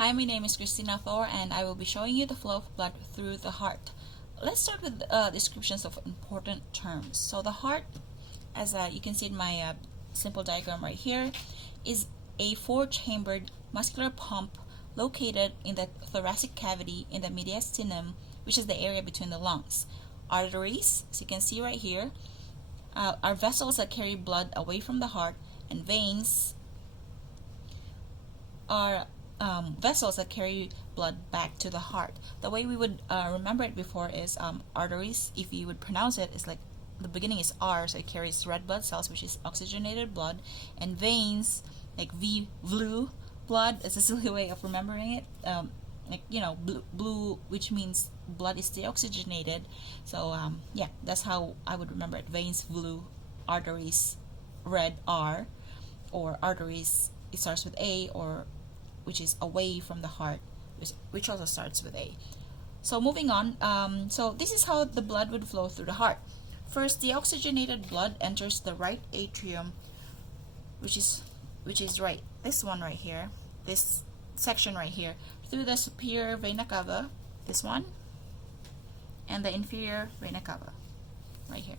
Hi, my name is Christina Thor and I will be showing you the flow of blood through the heart. Let's start with descriptions of important terms. So the heart, as you can see in my simple diagram right here, is a four-chambered muscular pump located in the thoracic cavity in the mediastinum, which is the area between the lungs. Arteries, as you can see right here, are vessels that carry blood away from the heart, and veins are vessels that carry blood back to the heart. The way we would remember it before is arteries, if you would pronounce it, is like the beginning is R, so it carries red blood cells, which is oxygenated blood, and veins, like blue blood, is a silly way of remembering it. Like, you know, blue, which means blood is deoxygenated. So yeah, that's how I would remember it. Veins, blue; arteries, red, R; or arteries, it starts with A, or which is away from the heart, which also starts with A. So moving on, so this is how the blood would flow through the heart. First, the oxygenated blood enters the right atrium, which is right, this one right here, this section right here, through the superior vena cava, this one, and the inferior vena cava, right here.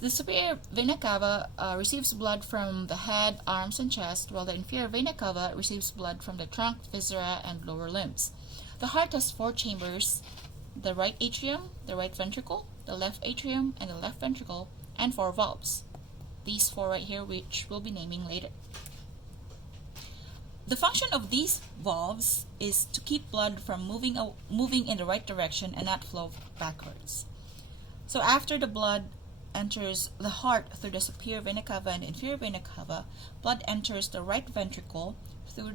The superior vena cava receives blood from the head, arms, and chest, while the inferior vena cava receives blood from the trunk, viscera, and lower limbs. The heart has four chambers: the right atrium, the right ventricle, the left atrium, and the left ventricle, and four valves. These four right here, which we'll be naming later. The function of these valves is to keep blood from moving in the right direction and not flow backwards. So after the blood enters the heart through the superior vena cava and inferior vena cava, blood enters the right ventricle through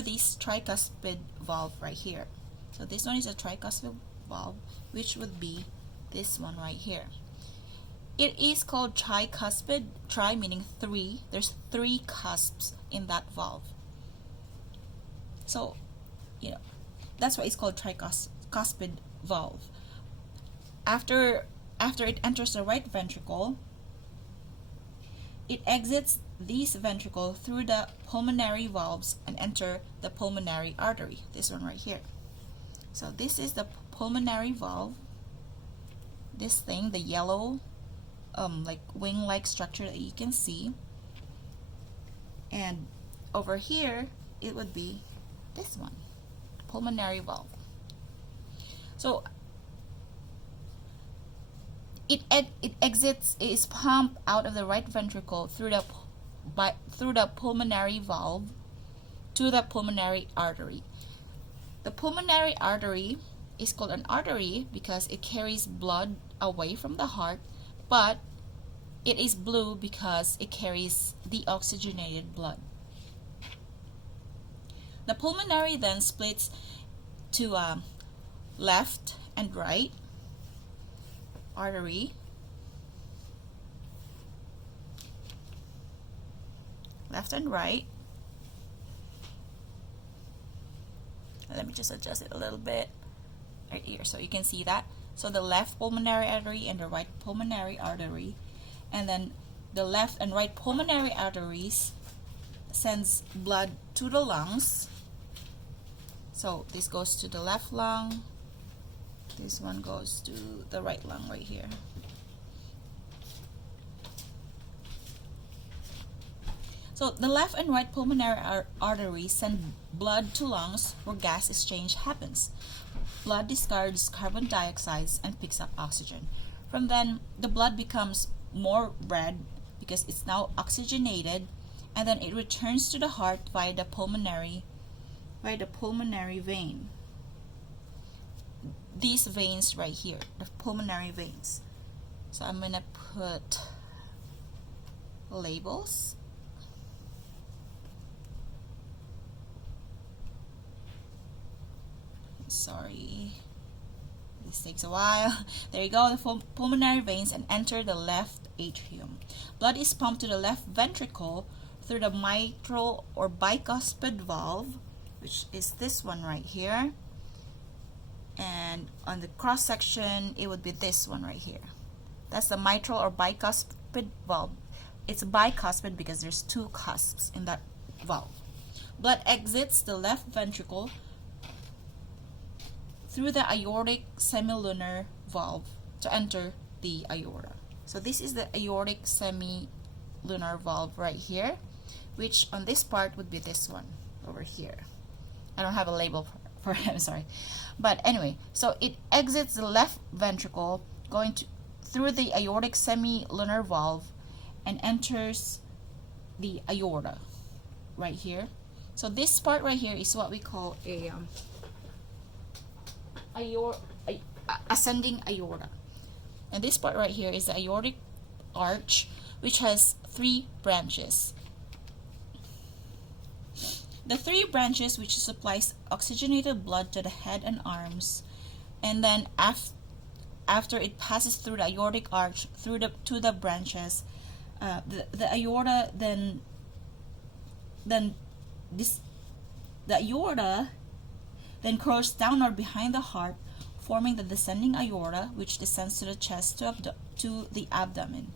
this tricuspid valve right here. So this one is a tricuspid valve, which would be this one right here. It is called tricuspid, tri meaning three. There's three cusps in that valve. So, you know, that's why it's called tricuspid valve. After it enters the right ventricle, it exits this ventricle through the pulmonary valves and enter the pulmonary artery, this one right here. So this is the pulmonary valve, this thing, the yellow like wing-like structure that you can see, and over here it would be this one, pulmonary valve. So it is pumped out of the right ventricle through the pulmonary valve to the pulmonary artery. The pulmonary artery is called an artery because it carries blood away from the heart, but it is blue because it carries deoxygenated blood. The pulmonary then splits to left and right artery, left and right. Let me just adjust it a little bit right here so you can see that. So the left pulmonary artery and the right pulmonary artery, and then the left and right pulmonary arteries sends blood to the lungs. So this goes to the left lung, this one goes to the right lung right here. So the left and right pulmonary arteries send blood to lungs where gas exchange happens. Blood discards carbon dioxide and picks up oxygen. From then, the blood becomes more red because it's now oxygenated, and then it returns to the heart via the pulmonary vein. These veins right here, the pulmonary veins. So I'm gonna put labels. Sorry, this takes a while. There you go, the pulmonary veins, and enter the left atrium. Blood is pumped to the left ventricle through the mitral or bicuspid valve, which is this one right here. And on the cross section, it would be this one right here. That's the mitral or bicuspid valve. it's bicuspid because there's two cusps in that valve. Blood exits the left ventricle through the aortic semilunar valve to enter the aorta. So this is the aortic semilunar valve right here, which on this part would be this one over here. I don't have a label for it, I'm sorry. But anyway, so it exits the left ventricle going through the aortic semilunar valve and enters the aorta right here. So this part right here is what we call a ascending aorta. And this part right here is the aortic arch, which has 3 branches. The 3 branches which supplies oxygenated blood to the head and arms, and then after it passes through the aortic arch to the branches, the aorta the aorta then curls downward behind the heart, forming the descending aorta, which descends to the chest to the abdomen.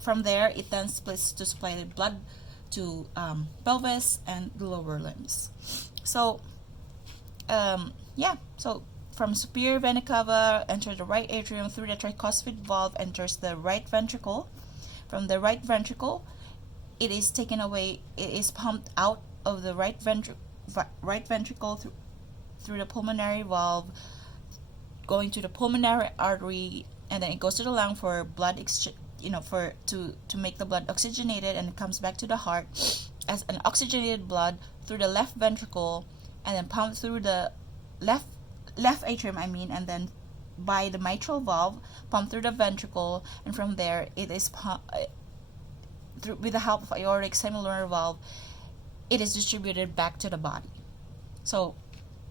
From there, it then splits to supply the blood to pelvis and the lower limbs. So, so from superior vena cava, enter the right atrium, through the tricuspid valve, enters the right ventricle. From the right ventricle, it is taken away, it is pumped out of the right ventricle through the pulmonary valve, going to the pulmonary artery, and then it goes to the lung for blood exchange, to make the blood oxygenated, and it comes back to the heart as an oxygenated blood through the left ventricle, and then pumped through the left atrium, and then by the mitral valve, pumped through the ventricle, and from there it is with the help of aortic semilunar valve, it is distributed back to the body. So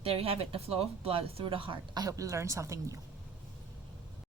there you have it, the flow of blood through the heart. I hope you learned something new.